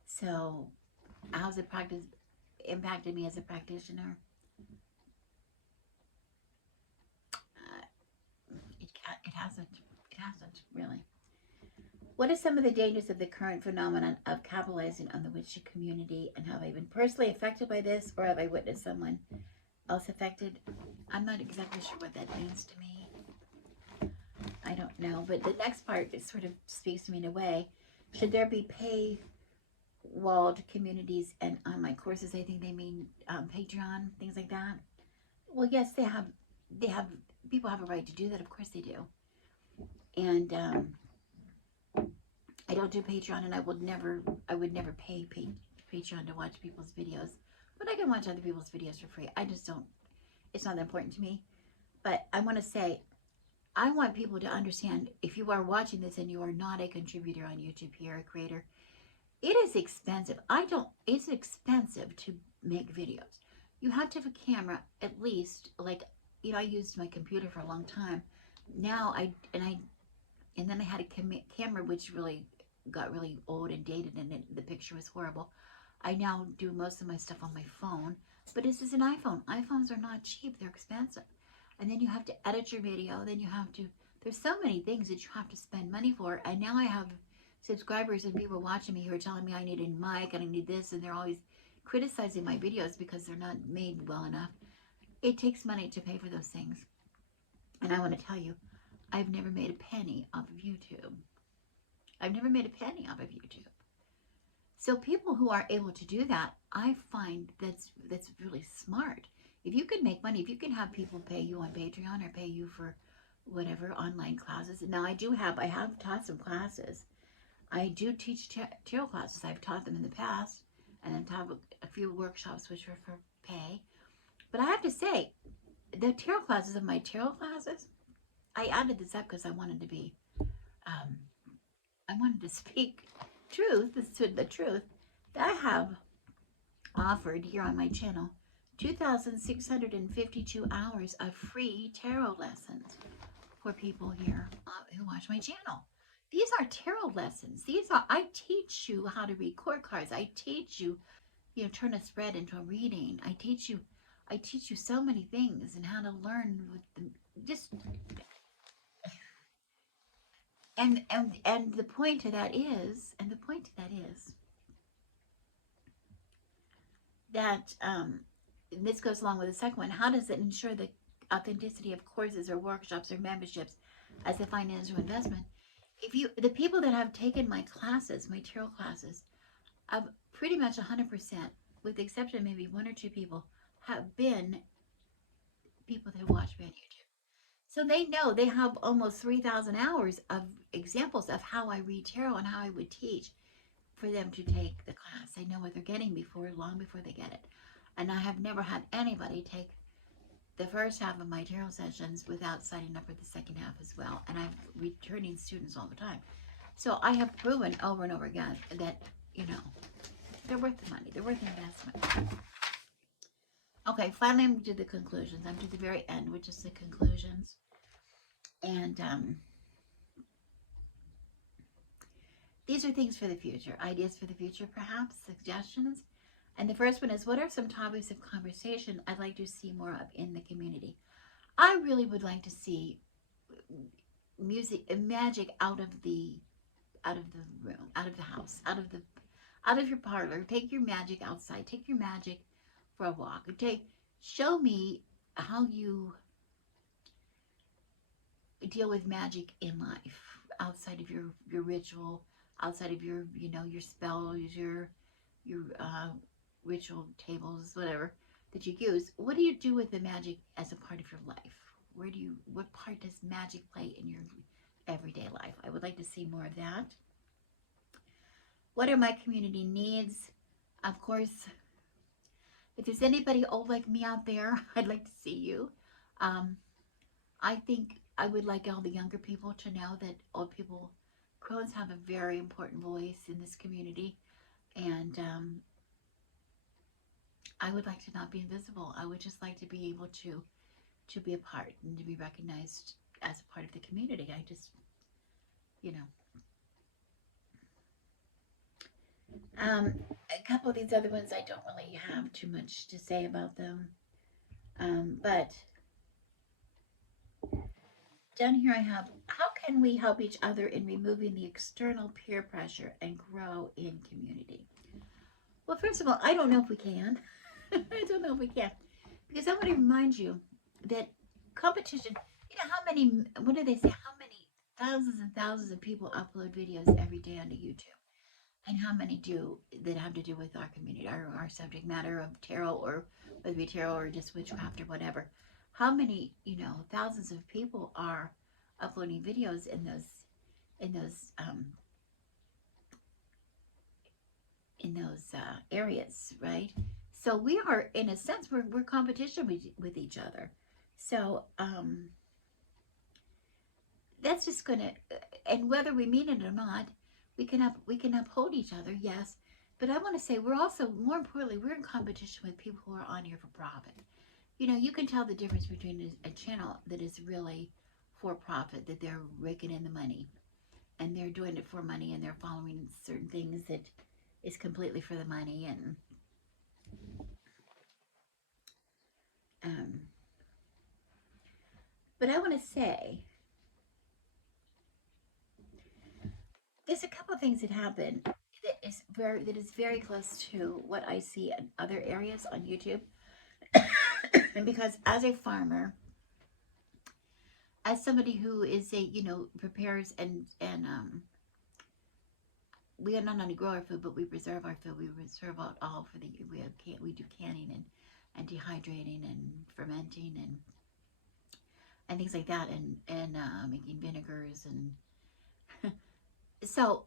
so how's it impacted me as a practitioner? It hasn't. It hasn't, really. What are some of the dangers of the current phenomenon of capitalizing on the witchy community, and have I been personally affected by this, or have I witnessed someone else affected? I'm not exactly sure what that means to me. I don't know, but the next part, it sort of speaks to me in a way. Should there be paywalled communities and online courses? I think they mean Patreon, things like that. Well, yes, they have. People have a right to do that. Of course they do. And I don't do Patreon, and I would never pay Patreon to watch people's videos. But I can watch other people's videos for free. I just don't. It's not that important to me. But I want to say, I want people to understand, if you are watching this and you are not a contributor on YouTube here, a creator, it is expensive. It's expensive to make videos. You have to have a camera, at least, like, you know, I used my computer for a long time. Now and then I had a camera which really got really old and dated, and the picture was horrible. I now do most of my stuff on my phone, but this is an iPhone. iPhones are not cheap. They're expensive. And then you have to edit your video. Then you have to, there's so many things that you have to spend money for. And now I have subscribers and people watching me who are telling me I need a mic and I need this, and they're always criticizing my videos because they're not made well enough. It takes money to pay for those things. And I want to tell you, I've never made a penny off of YouTube. I've never made a penny off of YouTube. So people who are able to do that, I find that's really smart. If you can make money, if you can have people pay you on Patreon or pay you for whatever online classes. Now I have taught some classes. I do teach tarot classes. I've taught them in the past, and I've taught a few workshops which were for pay. But I have to say, the tarot classes of my tarot classes, I added this up because I wanted to be, I wanted to speak truth, the truth, that I have offered here on my channel 2,652 hours of free tarot lessons for people here who watch my channel. These are tarot lessons. I teach you how to read court cards. I teach you, turn a spread into a reading. I teach you so many things, and how to learn with and the point to that is, that this goes along with the second one. How does it ensure the authenticity of courses or workshops or memberships as a financial investment. If you, the people that have taken my classes, my tarot classes, I've pretty much 100%, with the exception of maybe one or two people, have been people that watch me on YouTube. So they know, they have almost 3,000 hours of examples of how I read tarot and how I would teach for them to take the class. They know what they're getting long before they get it. And I have never had anybody take the first half of my tarot sessions without signing up for the second half as well. And I'm returning students all the time. So I have proven over and over again that, you know, they're worth the money. They're worth the investment. Okay, finally I'm to the conclusions. I'm to the very end, which is the conclusions. And these are things for the future, ideas for the future, perhaps, suggestions. And the first one is, what are some topics of conversation I'd like to see more of in the community? I really would like to see magic out of the room, out of the house, out of your parlor. Take your magic outside. Take your magic for a walk. Show me how you deal with magic in life outside of your ritual, outside of your your spells, your ritual tables, whatever that you use. What do you do with the magic as a part of your life? What part does magic play in your everyday life? I would like to see more of that. What are my community needs? Of course, if there's anybody old like me out there, I'd like to see you. I think I would like all the younger people to know that old people, crones, have a very important voice in this community. And I would like to not be invisible. I would just like to be able to be a part and to be recognized as a part of the community. I just, you know. A couple of these other ones, I don't really have too much to say about them. But down here I have, how can we help each other in removing the external peer pressure and grow in community? Well, first of all, I don't know if we can. I don't know if we can. Because I want to remind you that competition, you know how many, what do they say, how many thousands and thousands of people upload videos every day onto YouTube? And how many do that have to do with our community, our subject matter of tarot, or whether it be tarot or just witchcraft or whatever? How many, thousands of people are uploading videos in those areas, right? So we are, in a sense, we're competition with each other. So that's just gonna, and whether we mean it or not, we can uphold each other, yes. But I want to say, we're also, more importantly, we're in competition with people who are on here for profit. You can tell the difference between a channel that is really for profit, that they're raking in the money, and they're doing it for money, and they're following certain things that is completely for the money. And but I want to say, there's a couple of things that happen that is very close to what I see in other areas on YouTube. And because as a farmer, as somebody who is prepares and we are not only grow our food, but we preserve our food. We preserve all for we do canning and dehydrating and fermenting and things like that, and making vinegars. And so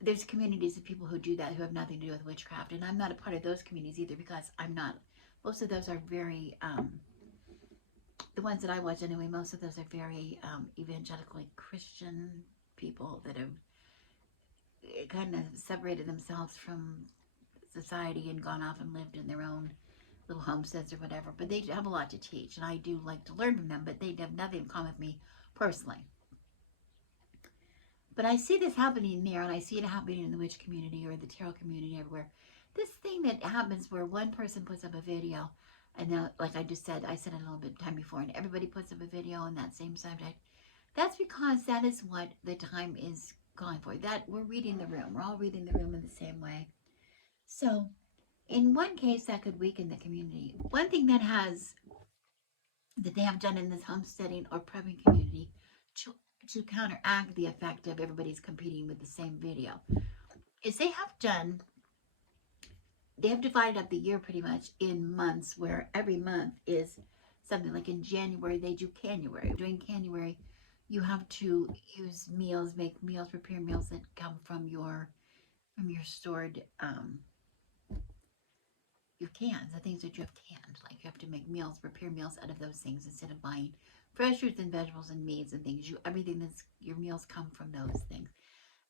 there's communities of people who do that, who have nothing to do with witchcraft, and I'm not a part of those communities either, because I'm not. Most of those are very the ones that I watch anyway, most of those are very evangelically Christian people that have kind of separated themselves from society and gone off and lived in their own little homesteads or whatever. But they have a lot to teach, and I do like to learn from them, but they have nothing in common with me personally. But I see this happening there, and I see it happening in the witch community or the tarot community everywhere. This thing that happens where one person puts up a video, and then, like I just said, I said it a little bit of time before, and everybody puts up a video on that same subject. That's because that is what the time is calling for. That we're reading the room. We're all reading the room in the same way. So In one case, that could weaken the community. One thing that they have done in this homesteading or prepping community to, to counteract the effect of everybody's competing with the same video is they have divided up the year pretty much in months, where every month is something. Like in January, they do Canuary. During Canuary, you have to use meals, make meals, prepare meals that come from your stored your cans, the things that you have canned. Like you have to make meals, prepare meals out of those things instead of buying fresh fruits and vegetables and meats and things. Everything that's your meals come from those things.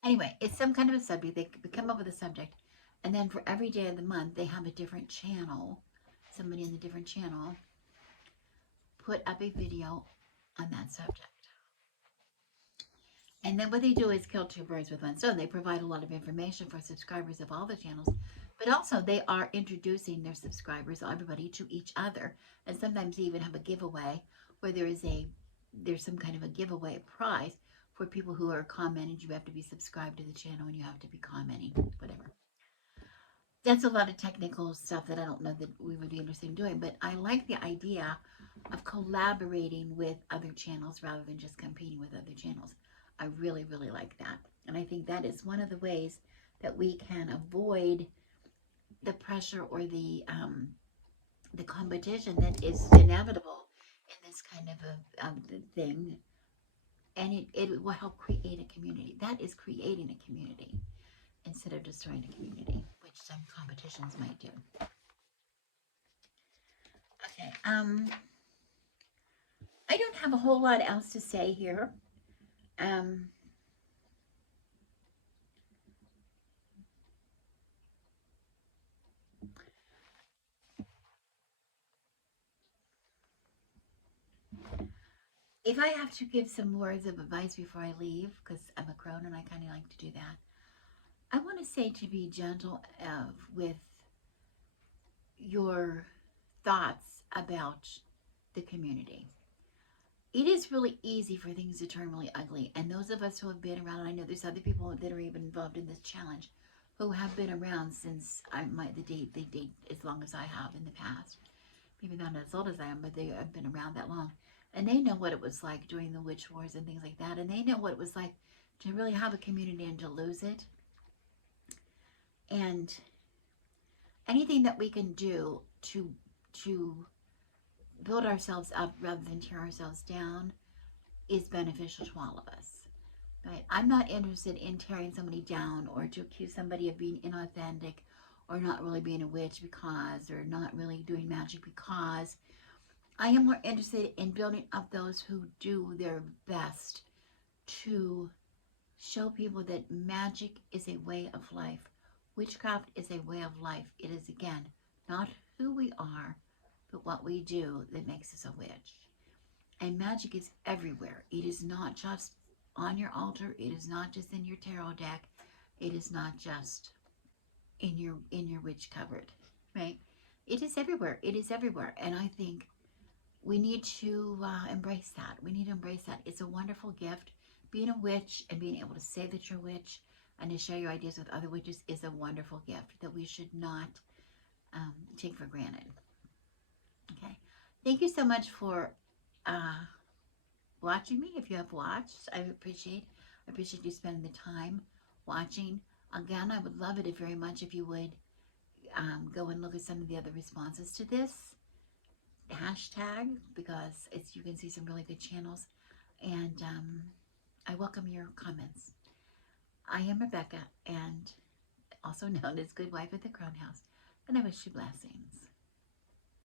Anyway, it's some kind of a subject. They come up with a subject, and then for every day of the month, they have a different channel. Somebody in the different channel put up a video on that subject. And then what they do is kill two birds with one stone. They provide a lot of information for subscribers of all the channels, but also they are introducing their subscribers, everybody, to each other. And sometimes they even have a giveaway where there's some kind of a giveaway prize for people who are commenting. You have to be subscribed to the channel and you have to be commenting, whatever. That's a lot of technical stuff that I don't know that we would be interested in doing, but I like the idea of collaborating with other channels rather than just competing with other channels. I really, really like that. And I think that is one of the ways that we can avoid the pressure or the competition that is inevitable in this kind of a thing. And it will help create a community. That is creating a community instead of destroying a community, which some competitions might do. Okay, I don't have a whole lot else to say here. If I have to give some words of advice before I leave, because I'm a crone and I kind of like to do that, I want to say to be gentle with your thoughts about the community. It is really easy for things to turn really ugly. And those of us who have been around, and I know there's other people that are even involved in this challenge who have been around since they date as long as I have in the past. Maybe not as old as I am, but they have been around that long. And they know what it was like during the witch wars and things like that. And they know what it was like to really have a community and to lose it. And anything that we can do to build ourselves up rather than tear ourselves down is beneficial to all of us. Right? I'm not interested in tearing somebody down or to accuse somebody of being inauthentic or not really being a witch because, or not really doing magic because. I am more interested in building up those who do their best to show people that magic is a way of life. Witchcraft is a way of life. It is, again, not who we are, but what we do that makes us a witch. And magic is everywhere. It is not just on your altar. It is not just in your tarot deck. It is not just in your witch cupboard, right? It is everywhere. It is everywhere. And I think we need to embrace that. We need to embrace that. It's a wonderful gift. Being a witch and being able to say that you're a witch and to share your ideas with other witches is a wonderful gift that we should not take for granted. Okay. Thank you so much for watching me. If you have watched, I appreciate you spending the time watching. Again, I would love it very much if you would go and look at some of the other responses to this hashtag, because you can see some really good channels, and I welcome your comments. I am Rebecca, and also known as Good Wife at the Crone House, and I wish you blessings.